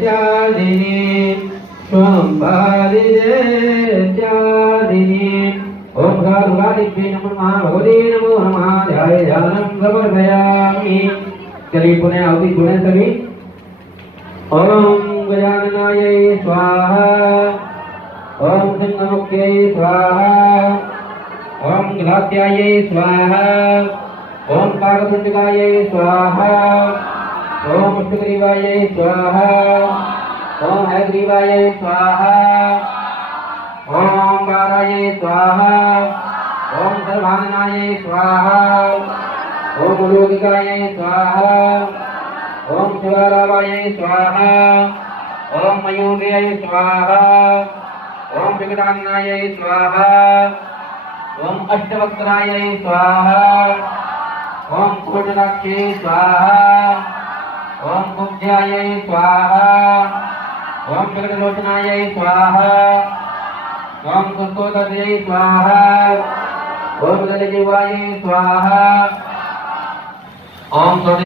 त्यादिनी स्वंभादिदे त्यादिनी ओम गारुगादिभ्ये नमः भगवते नमो नमः ध्याये ध्यानं समर्पयामि। चलिए पुनः आहुति जुड़े सभी। ओम गजाननाय स्वाहा ओम सिंहमुख्यै स्वाहा ओम ग्लास्याय स्वाहा ओम काकतुण्डिकाय स्वाहा ओम पुष्पग्रीवाय स्वाहा ओम हयग्रीवाय स्वाहा ओम बाराय स्वाहा ओम सर्वांगनाय स्वाहा ओम उलोकिकाय स्वाहा ओम शिवारावाय स्वाहा ओम मयूर्याय स्वाहा ओम विकटांगनाय स्वाहा ओम अष्टवक्त्राय स्वाहा ओम कोटलाक्षे स्वाहा ओम कुब्जाय स्वाहा ओम विकटलोचनाय स्वाहा ओम कुस्तोतये स्वाहा ओम गलजीवाय स्वाहा ओम